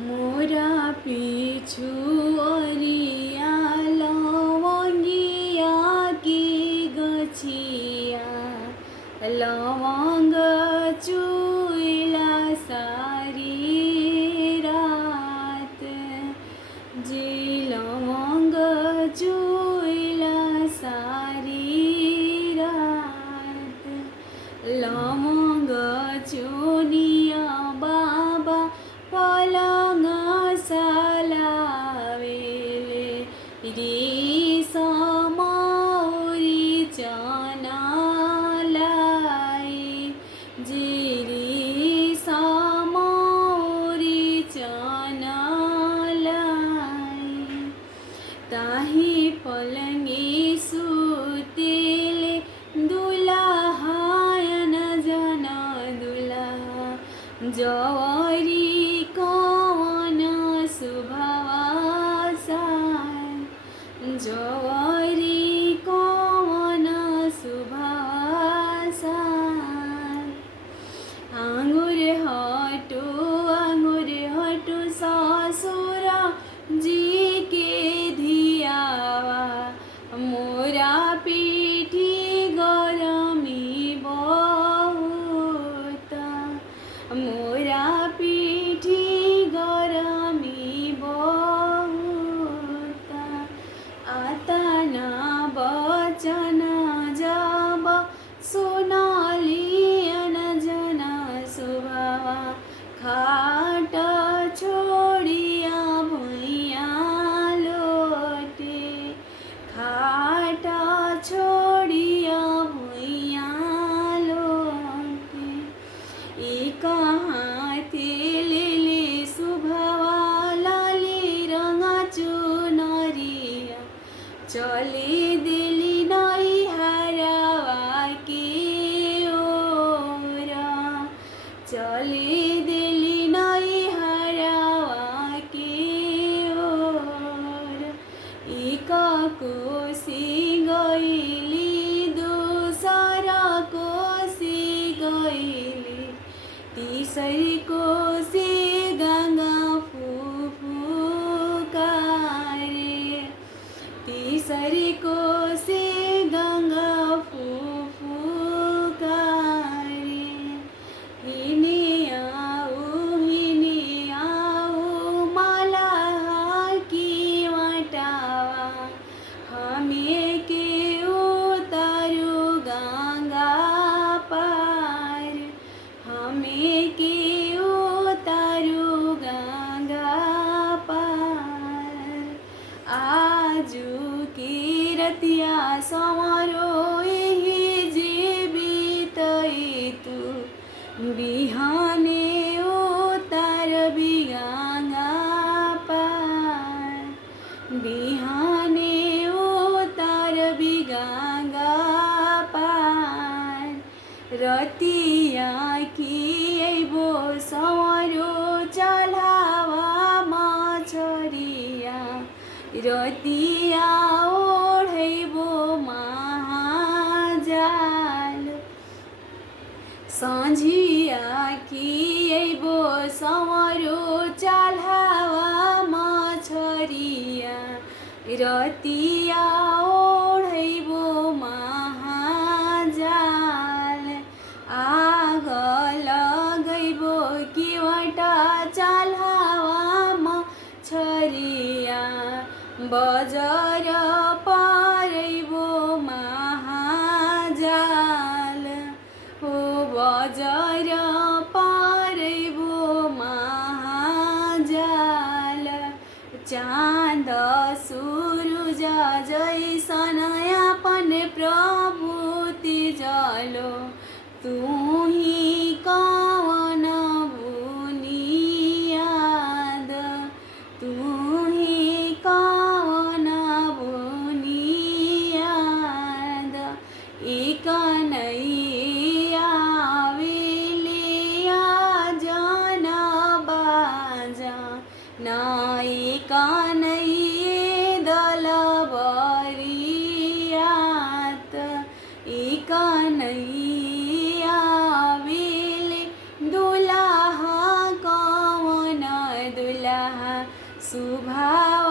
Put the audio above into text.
मोरा पीछू अरिया लवंगिया की गछिया लवंग चुइला सारी रात जे लवंग चुइला सारी रात लवंग चुनिया बाबा पलंग सलावेले री समौरी चना लाई जिरी समौरी चना लाई ताही पलंगी सुतेले दुलाहायन जन दुलाहा जवरी कवन शुभवासान जवरी कवन शुभवासान आंगुर हटू ससुर जी के धियावा मोरा पीठी गरमी बहुत मोरा पीठी गरमी बहुत आता ना बचन जब सुनालियन जन सुभावा खाट छोड़िया भुइया लोटे खाट छोड़िया भुइया लोटे ई कहाँ तेले सुभवा लाली रंगा चुनरिया चली दिली नई हरवा की ओरा चली दिली नई हरवा की ओर ई कोसी गईली दूसरा कोसी गईली तीसरी कोसी गंगा फुफुकारे तीसरी कोसी गंगा फुफुकारे हिने आऊ मला की वटावा हमें के उतारू गंगा पार हमें के उतारू गंगा पार आजू की रतिया समारो यही जीवित तू बिहाने उतार गंगा पार बिहाने उतार गंगा पार रतिया की अबो सवरो चलावा मछरिया रतिया ओढ़बो महाजाल संझिया की अबो सवरो चलावा मछरिया रतिया ओढ़बो महाजाल आग लगैबो किवटा चलावा मछरिया बजर पारैबो महाजाल हो बजर पारैबो महाजाल चाँद सूरज जैसन अपन प्रभुति जलो तू ही कवन बुनियाद तू ही कवन बुनियाद एक नैया विलिया जन बाजा नाई कानैये दल बरियात एक नैया विले दुलाहा कवन दुला सुभाव